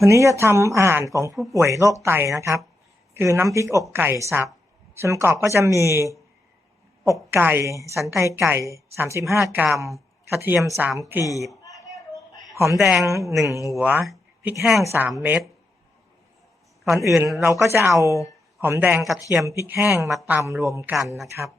วันนี้จะทำอาหารของผู้ป่วยโรคไตนะครับ คือน้ำพริกอกไก่สับส่วนประกอบก็จะมีอกไก่ สันไตไก่ 35 กรัม กระเทียม 3กลีบ หอมแดง 1 หัว พริกแห้ง 3 เม็ดก่อนอื่นเราก็จะเอาหอมแดงกระเทียมพริกแห้งมาตำรวมกันนะครับ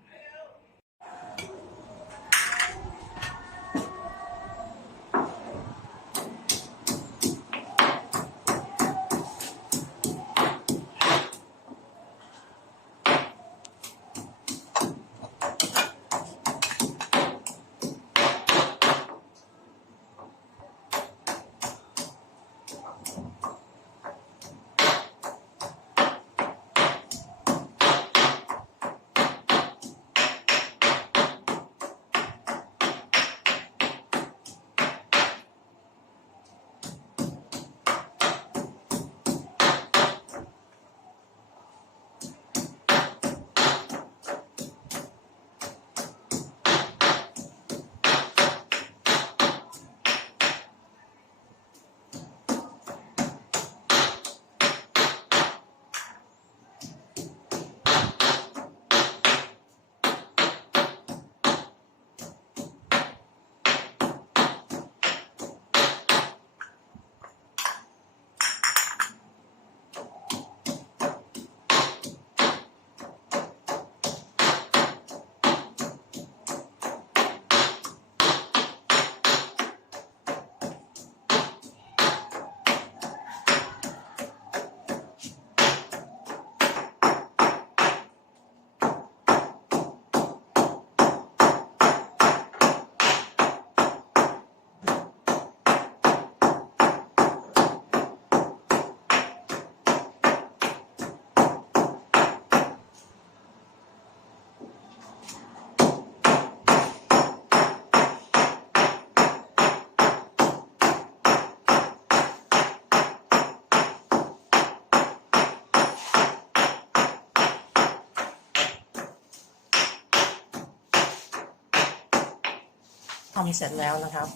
ทำเสร็จแล้วนะครับ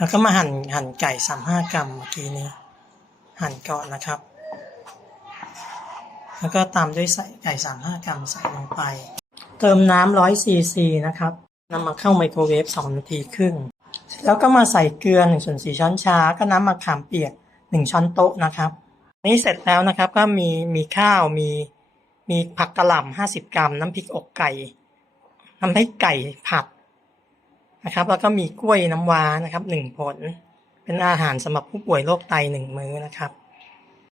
แล้วก็มาหั่นหั่นไก่สามห้ากรัมเมื่อกี้นี้ หั่นก่อนนะครับ แล้วก็ตามด้วยใส่ไก่สามห้ากรัมใส่ลงไป เติมน้ำร้อยซีซีนะครับนำมาเข้าไมโครเวฟสองนาทีครึ่ง แล้วก็มาใส่เกลือหนึ่งส่วนสี่ช้อนชา ก็น้ำมะขามเปียกหนึ่งช้อนโต๊ะนะครับ นี่เสร็จแล้วนะครับก็มีมีข้าวมีมีผักกะหล่ำห้าสิบกรัม น้ำพริกอกไก่น้ำพริกไก่ผัด นะครับ แล้วก็มีกล้วยน้ำว้านะครับหนึ่งผล เป็นอาหารสำหรับผู้ป่วยโรคไตหนึ่งมื้อนะครับ